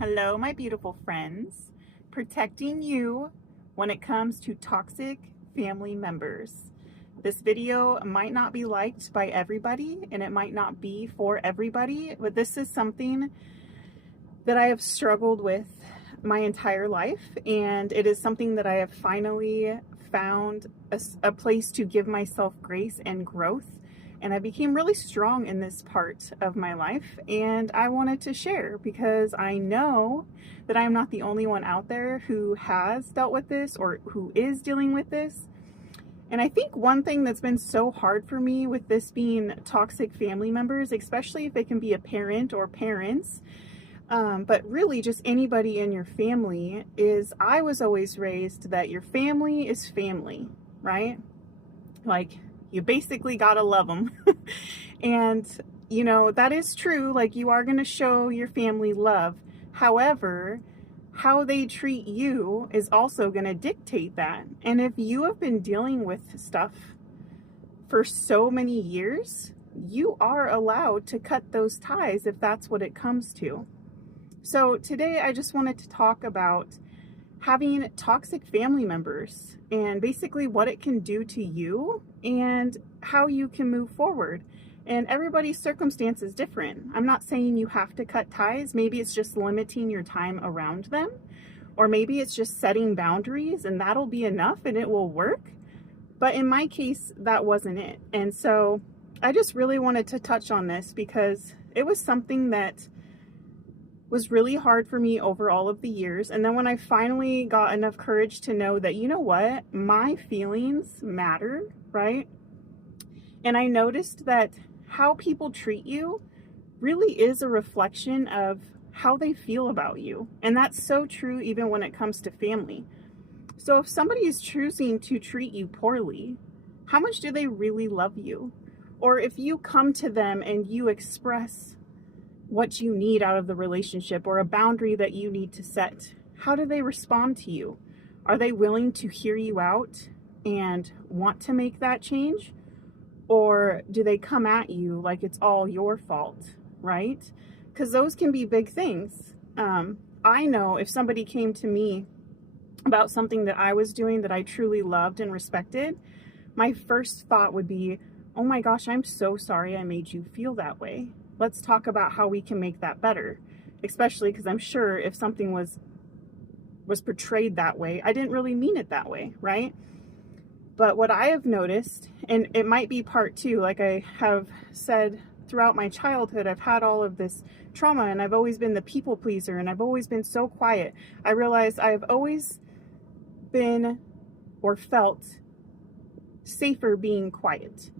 Hello, my beautiful friends. Protecting you when it comes to toxic family members. This video might not be liked by everybody and it might not be for everybody, but this is something that I have struggled with my entire life, and it is something that I have finally found a place to give myself grace and growth. And I became really strong in this part of my life, and I wanted to share because I know that I'm not the only one out there who has dealt with this or who is dealing with this. And I think one thing that's been so hard for me with this being toxic family members, especially if it can be a parent or parents, but really just anybody in your family, is I was always raised that your family is family, right? Like, you basically gotta love them. And, that is true. Like, you are gonna show your family love. However, how they treat you is also gonna dictate that. And if you have been dealing with stuff for so many years, you are allowed to cut those ties if that's what it comes to. So today I just wanted to talk about having toxic family members and basically what it can do to you and how you can move forward. And everybody's circumstance is different. I'm not saying you have to cut ties. Maybe it's just limiting your time around them, or maybe it's just setting boundaries and that'll be enough and it will work. But in my case, that wasn't it. And so I just really wanted to touch on this because it was something that was really hard for me over all of the years. And then when I finally got enough courage to know that, you know what, my feelings matter, right? And I noticed that how people treat you really is a reflection of how they feel about you. And that's so true even when it comes to family. So if somebody is choosing to treat you poorly, how much do they really love you? Or if you come to them and you express what you need out of the relationship or a boundary that you need to set, how do they respond to you? Are they willing to hear you out and want to make that change? Or do they come at you like it's all your fault, right? Because those can be big things. I know if somebody came to me about something that I was doing that I truly loved and respected, my first thought would be, oh my gosh, I'm so sorry I made you feel that way. Let's talk about how we can make that better. Especially because I'm sure if something was portrayed that way, I didn't really mean it that way, right? But what I have noticed, and it might be part two, like I have said throughout my childhood, I've had all of this trauma and I've always been the people pleaser and I've always been so quiet. I realized I've always been or felt safer being quiet.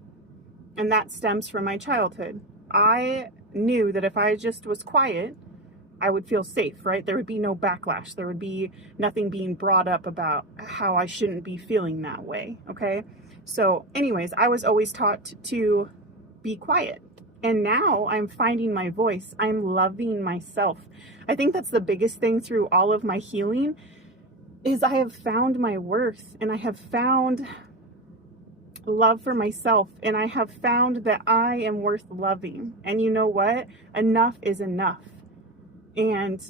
And that stems from my childhood. I knew that if I just was quiet, I would feel safe, right? There would be no backlash. There would be nothing being brought up about how I shouldn't be feeling that way, okay? So anyways, I was always taught to be quiet. And now I'm finding my voice. I'm loving myself. I think that's the biggest thing through all of my healing is I have found my worth and I have found love for myself, and I have found that I am worth loving. And you know what? Enough is enough. And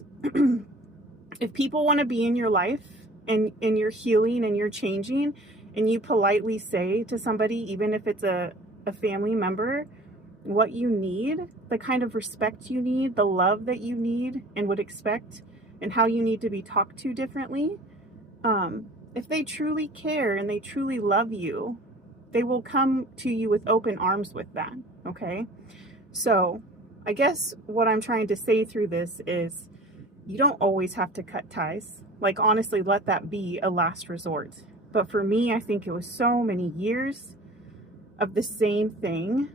if people want to be in your life and you're healing and you're changing, and you politely say to somebody, even if it's a family member, what you need, the kind of respect you need, the love that you need and would expect, and how you need to be talked to differently, if they truly care and they truly love you, they will come to you with open arms with that, okay? So I guess what I'm trying to say through this is you don't always have to cut ties. Like, honestly, let that be a last resort. But for me, I think it was so many years of the same thing.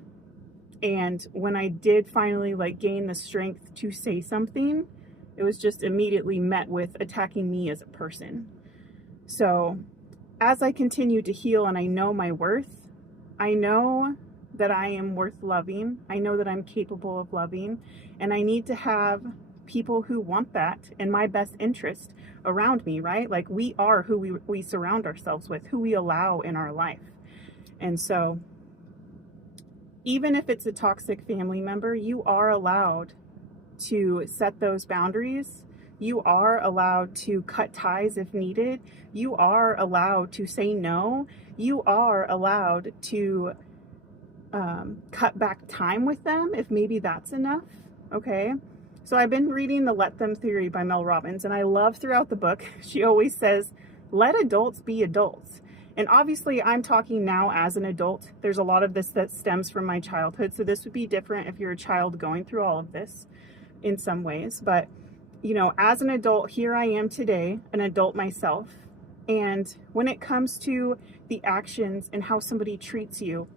And when I did finally gain the strength to say something, it was just immediately met with attacking me as a person. So as I continue to heal and I know my worth, I know that I am worth loving. I know that I'm capable of loving, and I need to have people who want that in my best interest around me, right? Like, we are who we surround ourselves with, who we allow in our life. And so even if it's a toxic family member, you are allowed to set those boundaries You are allowed to cut ties if needed. You are allowed to say no. You are allowed to cut back time with them if maybe that's enough. Okay. So I've been reading The Let Them Theory by Mel Robbins, and I love throughout the book, she always says, let adults be adults. And obviously I'm talking now as an adult. There's a lot of this that stems from my childhood. So this would be different if you're a child going through all of this in some ways. But, you know, as an adult, here I am today, an adult myself. And when it comes to the actions and how somebody treats you,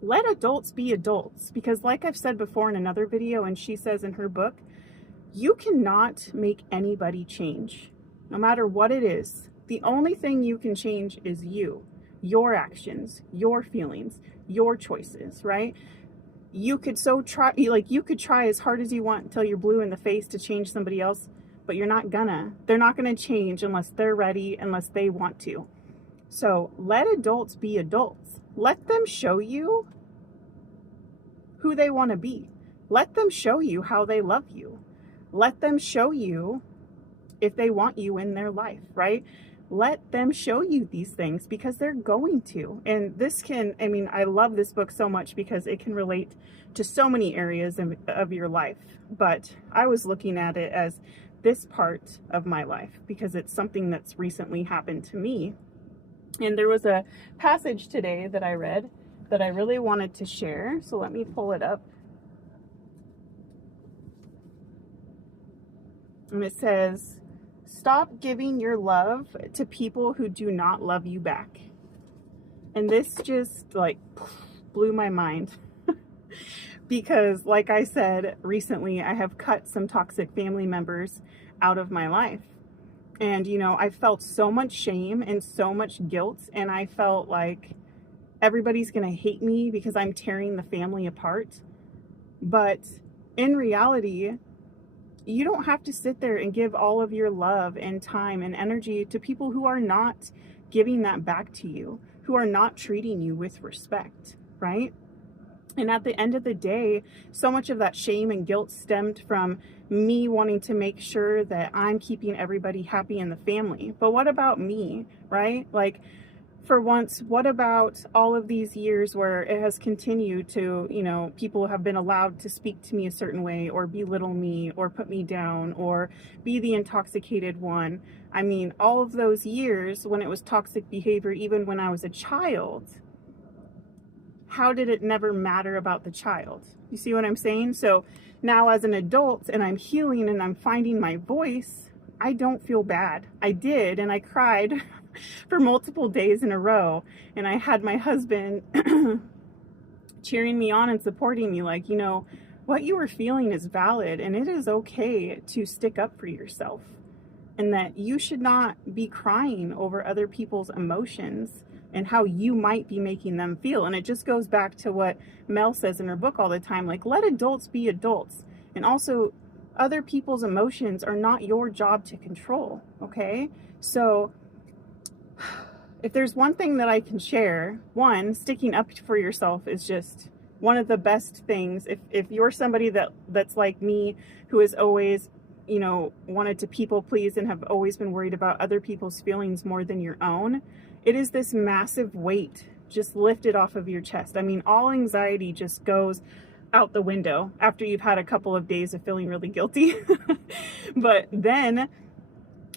let adults be adults. Because like I've said before in another video, and she says in her book, you cannot make anybody change, no matter what it is. The only thing you can change is you, your actions, your feelings, your choices, right? You could you could try as hard as you want until you're blue in the face to change somebody else, but you're not gonna. They're not gonna change unless they're ready, unless they want to. So let adults be adults. Let them show you who they want to be. Let them show you how they love you. Let them show you if they want you in their life, right? Let them show you these things because they're going to. And this can, I mean, I love this book so much because it can relate to so many areas of your life. But I was looking at it as this part of my life because it's something that's recently happened to me. And there was a passage today that I read that I really wanted to share. So let me pull it up. And it says, stop giving your love to people who do not love you back. And this just like blew my mind. Because like I said, recently I have cut some toxic family members out of my life. And, you know, I felt so much shame and so much guilt. And I felt like everybody's going to hate me because I'm tearing the family apart. But in reality, you don't have to sit there and give all of your love and time and energy to people who are not giving that back to you, who are not treating you with respect, right? And at the end of the day, so much of that shame and guilt stemmed from me wanting to make sure that I'm keeping everybody happy in the family. But what about me, right? Like, for once, what about all of these years where it has continued to, you know, people have been allowed to speak to me a certain way or belittle me or put me down or be the intoxicated one? I mean, all of those years when it was toxic behavior, even when I was a child, how did it never matter about the child? You see what I'm saying? So now as an adult and I'm healing and I'm finding my voice, I don't feel bad. I did, and I cried for multiple days in a row. And I had my husband cheering me on and supporting me, like, you know, what you were feeling is valid and it is okay to stick up for yourself. And that you should not be crying over other people's emotions and how you might be making them feel. And it just goes back to what Mel says in her book all the time, like, let adults be adults. And also, other people's emotions are not your job to control, okay? So if there's one thing that I can share, one, sticking up for yourself is just one of the best things. If you're somebody that's like me, who has always, you know, wanted to people please and have always been worried about other people's feelings more than your own, it is this massive weight just lifted off of your chest. I mean, all anxiety just goes out the window after you've had a couple of days of feeling really guilty. But then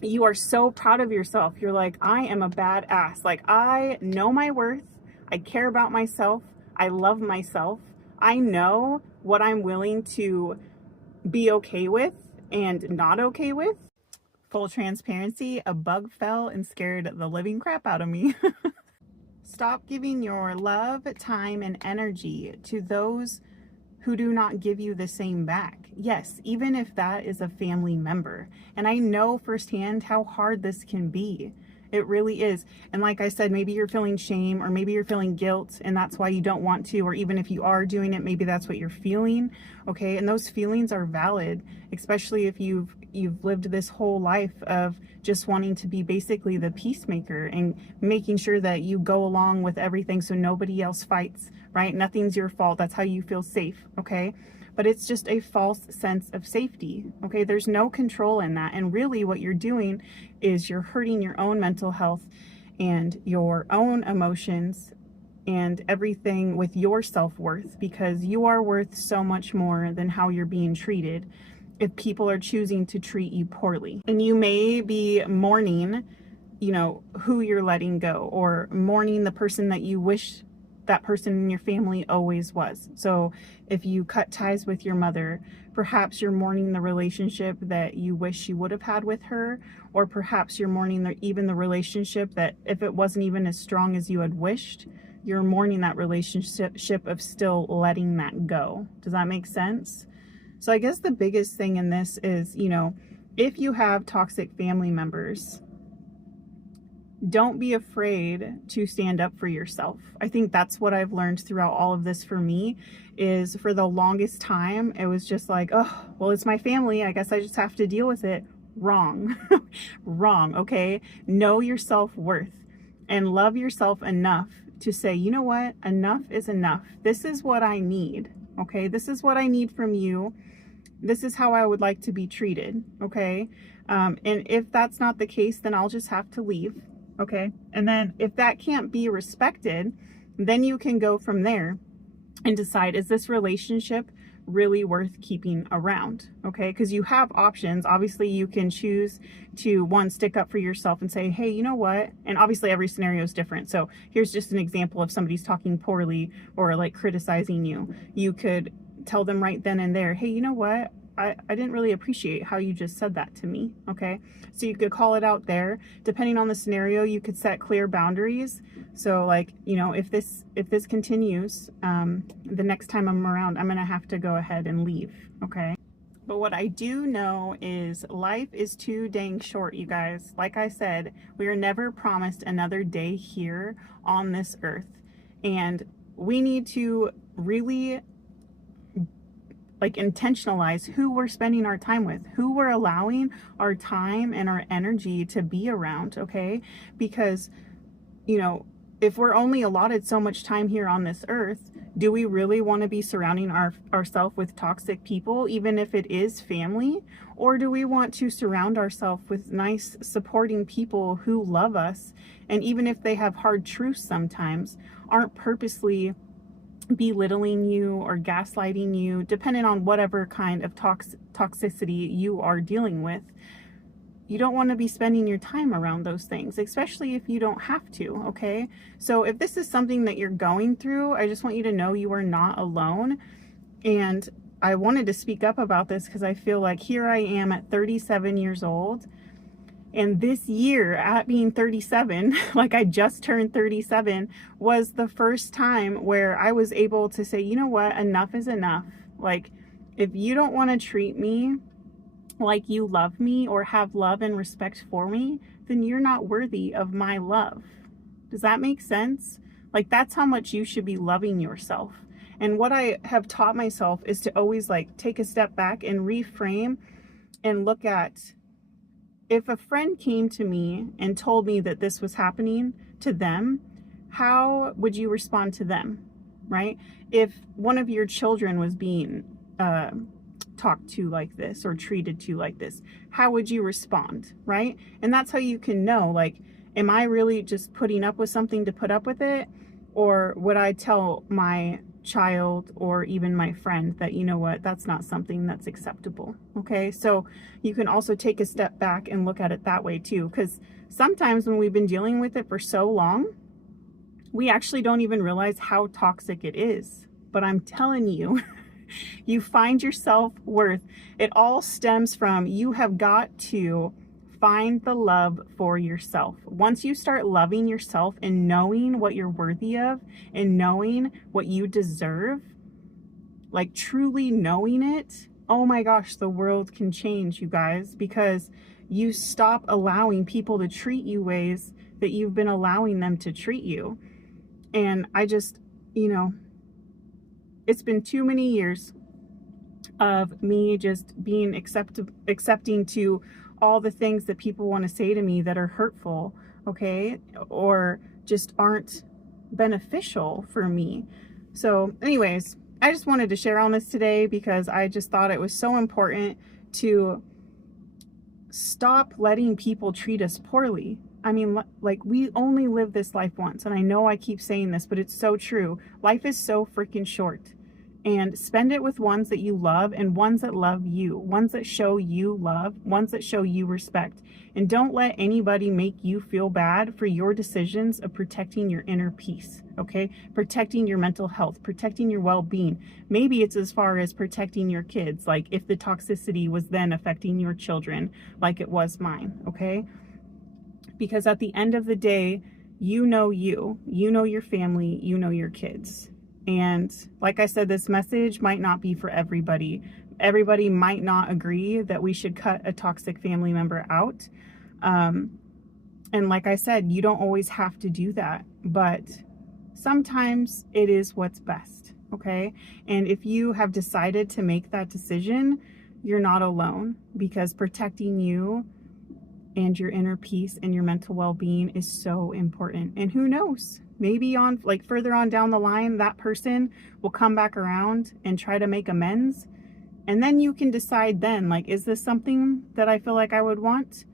you are so proud of yourself. You're like, I am a badass. Like, I know my worth. I care about myself. I love myself. I know what I'm willing to be okay with and not okay with. Full transparency, a bug fell and scared the living crap out of me. Stop giving your love, time, and energy to those who do not give you the same back. Yes, even if that is a family member. And I know firsthand how hard this can be. It really is. And like I said, maybe you're feeling shame or maybe you're feeling guilt and that's why you don't want to, or even if you are doing it, maybe that's what you're feeling. Okay. And those feelings are valid, especially if you've lived this whole life of just wanting to be basically the peacemaker and making sure that you go along with everything so nobody else fights, right? Nothing's your fault. That's how you feel safe. Okay. but it's just a false sense of safety. Okay, there's no control in that. And really what you're doing is you're hurting your own mental health and your own emotions and everything with your self-worth, because you are worth so much more than how you're being treated if people are choosing to treat you poorly. And you may be mourning, you know, who you're letting go, or mourning the person that you wish that person in your family always was. So if you cut ties with your mother, perhaps you're mourning the relationship that you wish you would have had with her, or perhaps you're mourning even the relationship that if it wasn't even as strong as you had wished, you're mourning that relationship of still letting that go. Does that make sense? So I guess the biggest thing in this is, you know, if you have toxic family members, don't be afraid to stand up for yourself. I think that's what I've learned throughout all of this for me, is for the longest time, it was just like, oh, well, it's my family, I guess I just have to deal with it. Wrong. Wrong, okay? Know your self-worth and love yourself enough to say, you know what? Enough is enough. This is what I need, okay? This is what I need from you. This is how I would like to be treated, okay? And if that's not the case, then I'll just have to leave, okay? And then if that can't be respected, then you can go from there and decide, is this relationship really worth keeping around? Okay, because you have options. Obviously you can choose to, one, stick up for yourself and say, hey, you know what? And obviously every scenario is different. So here's just an example of somebody's talking poorly or like criticizing you. You could tell them right then and there, hey, you know what? I didn't really appreciate how you just said that to me, okay? So you could call it out there. Depending on the scenario, you could set clear boundaries. So like, you know, if this continues, the next time I'm around, I'm gonna have to go ahead and leave, okay? But what I do know is life is too dang short, you guys. Like I said, we are never promised another day here on this earth. And we need to really like intentionalize who we're spending our time with, who we're allowing our time and our energy to be around, okay? Because, you know, if we're only allotted so much time here on this earth, do we really want to be surrounding ourselves with toxic people, even if it is family? Or do we want to surround ourselves with nice, supporting people who love us, and even if they have hard truths sometimes, aren't purposely belittling you or gaslighting you, depending on whatever kind of toxicity you are dealing with? You don't want to be spending your time around those things, especially if you don't have to, okay? So if this is something that you're going through, I just want you to know you are not alone. And I wanted to speak up about this because I feel like here I am at 37 years old. And this year, at being 37, like I just turned 37, was the first time where I was able to say, you know what, enough is enough. Like, if you don't want to treat me like you love me or have love and respect for me, then you're not worthy of my love. Does that make sense? Like, that's how much you should be loving yourself. And what I have taught myself is to always like take a step back and reframe and look at, if a friend came to me and told me that this was happening to them, how would you respond to them, right? If one of your children was being talked to like this or treated to like this, how would you respond, right? And that's how you can know, like, am I really just putting up with something to put up with it? Or would I tell my child or even my friend that, you know what, that's not something that's acceptable, okay? So you can also take a step back and look at it that way too, because sometimes when we've been dealing with it for so long, we actually don't even realize how toxic it is. But I'm telling you, you find your self-worth. It all stems from, you have got to find the love for yourself. Once you start loving yourself and knowing what you're worthy of and knowing what you deserve, like truly knowing it, oh my gosh, the world can change, you guys, because you stop allowing people to treat you ways that you've been allowing them to treat you. And I just, you know, it's been too many years of me just being accepting to all the things that people want to say to me that are hurtful, okay, or just aren't beneficial for me. So anyways, I just wanted to share on this today because I just thought it was so important to stop letting people treat us poorly. I mean, like, we only live this life once, and I know I keep saying this, but it's so true. Life is so freaking short, and spend it with ones that you love and ones that love you, ones that show you love, ones that show you respect. And don't let anybody make you feel bad for your decisions of protecting your inner peace, okay? Protecting your mental health, protecting your well-being. Maybe it's as far as protecting your kids, like if the toxicity was then affecting your children like it was mine, okay? Because at the end of the day, you know your family, you know your kids. And like I said, this message might not be for everybody. Everybody might not agree that we should cut a toxic family member out. And like I said, you don't always have to do that, but sometimes it is what's best, okay? And if you have decided to make that decision, you're not alone, because protecting you and your inner peace and your mental well-being is so important. And who knows, maybe on like further on down the line, that person will come back around and try to make amends. And then you can decide then, like, is this something that I feel like I would want?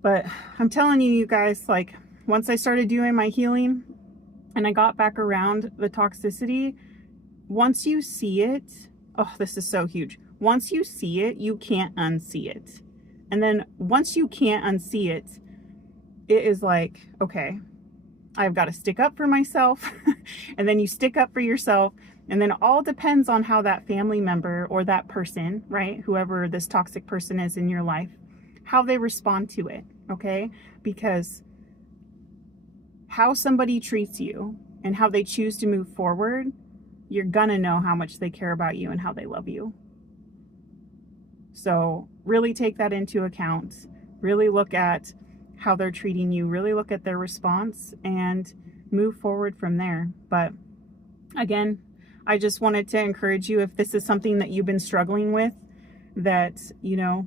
But I'm telling you guys, like, once I started doing my healing and I got back around the toxicity, once you see it, oh, this is so huge. Once you see it, you can't unsee it. And then once you can't unsee it, it is like, okay, I've got to stick up for myself. And then you stick up for yourself. And then it all depends on how that family member or that person, right, whoever this toxic person is in your life, how they respond to it, okay? Because how somebody treats you and how they choose to move forward, you're gonna know how much they care about you and how they love you. So really take that into account. Really look at how they're treating you. Really look at their response and move forward from there. But again, I just wanted to encourage you, if this is something that you've been struggling with, that, you know,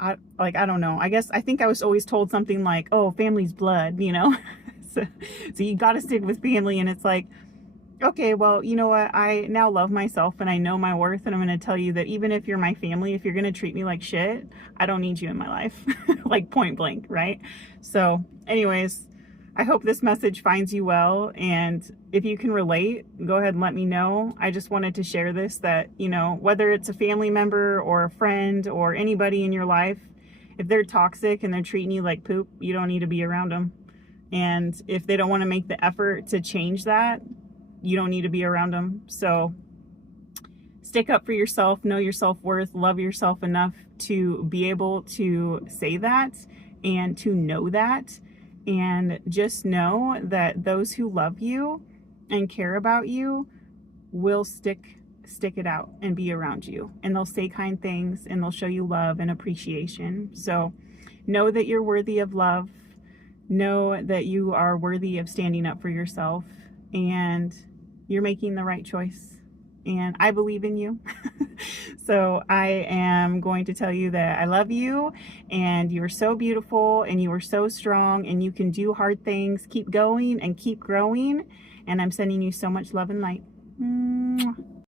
I don't know. I think I was always told something like, oh, family's blood, you know? so you got to stick with family. And it's like, okay, well, you know what? I now love myself and I know my worth. And I'm going to tell you that even if you're my family, if you're going to treat me like shit, I don't need you in my life. Like point blank, right? So anyways, I hope this message finds you well. And if you can relate, go ahead and let me know. I just wanted to share this, that, you know, whether it's a family member or a friend or anybody in your life, if they're toxic and they're treating you like poop, you don't need to be around them. And if they don't want to make the effort to change that, you don't need to be around them. So stick up for yourself, know your self-worth, love yourself enough to be able to say that and to know that. And just know that those who love you and care about you will stick it out and be around you. And they'll say kind things and they'll show you love and appreciation. So know that you're worthy of love. Know that you are worthy of standing up for yourself. And you're making the right choice. And I believe in you. So I am going to tell you that I love you and you are so beautiful and you are so strong and you can do hard things. Keep going and keep growing. And I'm sending you so much love and light. Mwah.